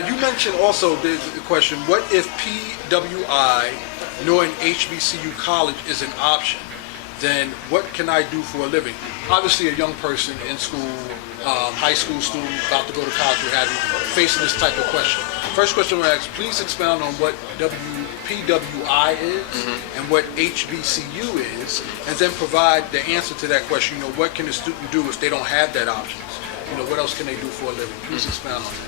Now, you mentioned also the question, what if PWI, knowing HBCU college is an option, then what can I do for a living? Obviously, a young person in school, high school student, about to go to college, what have you, facing this type of question. First question I'm going to ask, please expound on what PWI is and what HBCU is, and then provide the answer to that question. You know, what can a student do if they don't have that option? You know, what else can they do for a living? Please expound on that.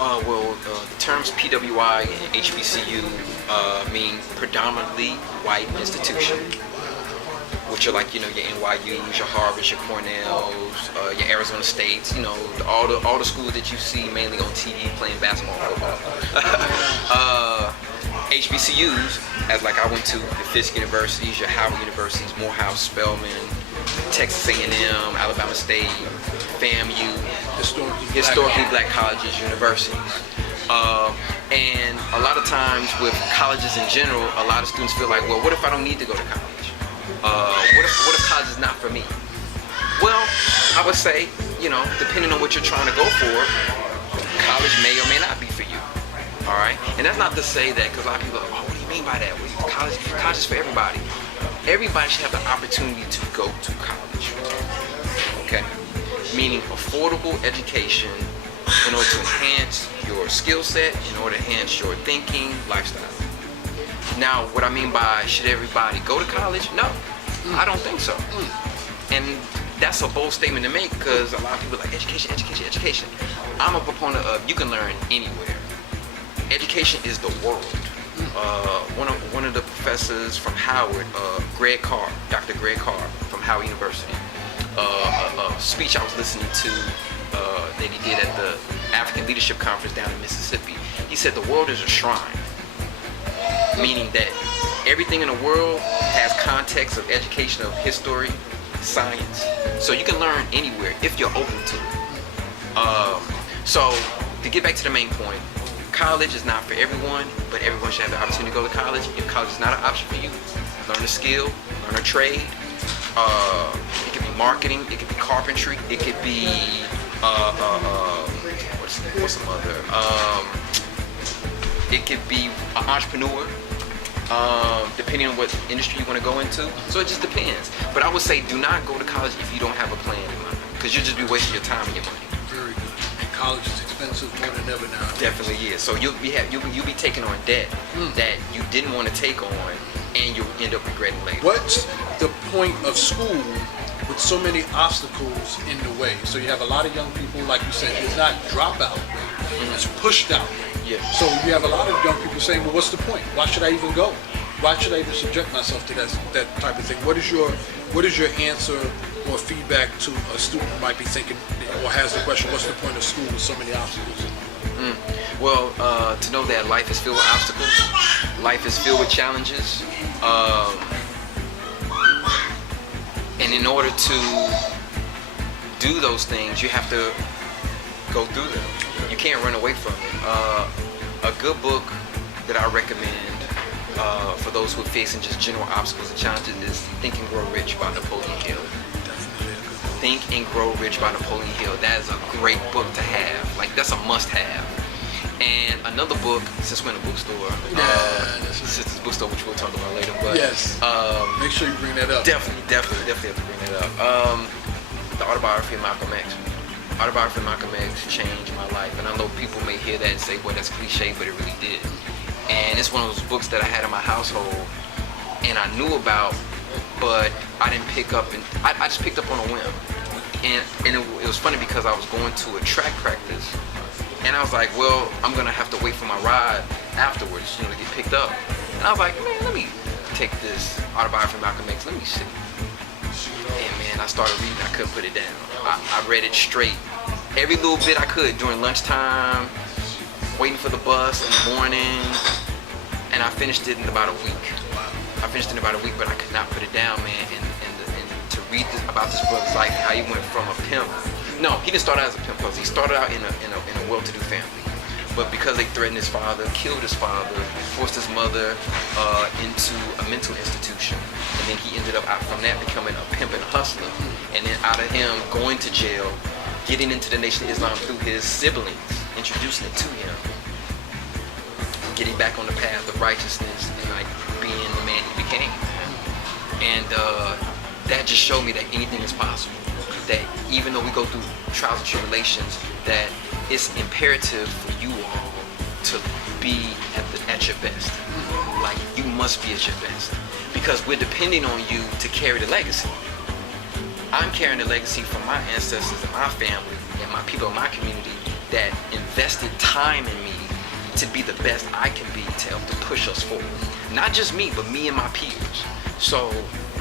The terms PWI and HBCU mean predominantly white institution, which are like, you know, your NYUs, your Harvards, your Cornells, your Arizona States, you know, all the schools that you see mainly on TV playing basketball and football. HBCUs, as like I went to the Fisk Universities, your Howard Universities, Morehouse, Spelman, Texas A&M, Alabama State, FAMU, historically black colleges, universities. And a lot of times with colleges in general, a lot of students feel like, well, what if I don't need to go to college? What if college is not for me? Well, I would say, you know, depending on what you're trying to go for, college may or may not be for you. All right? And that's not to say that, because a lot of people are like, oh, what do you mean by that? College is for everybody. Everybody should have the opportunity to go to college. Okay? Meaning affordable education in order to enhance your skill set, in order to enhance your thinking, lifestyle. Now, what I mean by should everybody go to college? No, I don't think so. And that's a bold statement to make because a lot of people are like education, education, education. I'm a proponent of you can learn anywhere. Education is the world. One of the professors from Howard, Dr. Greg Carr from Howard University, a speech I was listening to that he did at the African Leadership Conference down in Mississippi. He said the world is a shrine, meaning that everything in the world has context of education, of history, science. So you can learn anywhere if you're open to it. So to get back to the main point, college is not for everyone, but everyone should have the opportunity to go to college. If college is not an option for you, learn a skill, learn a trade. It could be marketing, it could be carpentry, it could be what's some other? It could be an entrepreneur, depending on what industry you want to go into. So it just depends. But I would say do not go to college if you don't have a plan in mind, because you'll just be wasting your time and your money. Very good. And college is expensive more than ever now. Definitely is. So you'll be taking on debt that you didn't want to take on, and you'll end up regretting later. What's the point of school with so many obstacles in the way? So you have a lot of young people, like you said, it's not dropout rate, it's pushed out rate. Yeah. So you have a lot of young people saying, well, what's the point? Why should I even go? Why should I even subject myself to that type of thing? What is your answer or feedback to a student who might be thinking or has the question, what's the point of school with so many obstacles? Well, to know that life is filled with obstacles, life is filled with challenges, and in order to do those things, you have to go through them. You can't run away from it. A good book that I recommend for those who are facing just general obstacles and challenges is Think and Grow Rich by Napoleon Hill. Think and Grow Rich by Napoleon Hill. That is a great book to have. Like, that's a must-have. And another book, since we're in a bookstore, Sister's Bookstore, which we'll talk about later. But yes. Make sure you bring that up. Definitely have to bring that up. The autobiography of Malcolm X. Autobiography of Malcolm X changed my life, and I know people may hear that and say, well, that's cliche, but it really did. And it's one of those books that I had in my household, and I knew about, but I didn't pick up, and I just picked up on a whim. And it was funny because I was going to a track practice, and I was like, well, I'm gonna have to wait for my ride afterwards, to get picked up. And I was like, man, let me take this autobiography of Malcolm X, let me see. And man, I started reading, I couldn't put it down. I read it straight, every little bit I could during lunchtime, waiting for the bus in the morning, and I finished it in about a week. But I could not put it down, man. And to read about this brother's life, how he went from a pimp. No, he didn't start out as a pimp, because he started out in a well-to-do family. But because they threatened his father, killed his father, forced his mother into a mental institution, and then he ended up out from that becoming a pimp and a hustler. And then out of him going to jail, getting into the Nation of Islam through his siblings, introducing it to him, getting back on the path of righteousness and like being the man he became. And that just showed me that anything is possible. That even though we go through trials and tribulations, that it's imperative for you all to be at your best. Like, you must be at your best, because we're depending on you to carry the legacy. I'm carrying the legacy from my ancestors and my family and my people in my community that invested time in me to be the best I can be to help to push us forward. Not just me, but me and my peers. So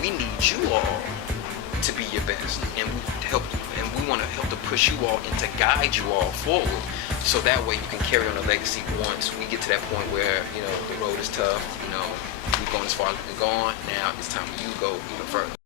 we need you all to be your best, and we want to help to push you all and to guide you all forward, so that way you can carry on the legacy once we get to that point where, you know, the road is tough, you know, we've gone as far as we've gone. Now it's time for you to go even further.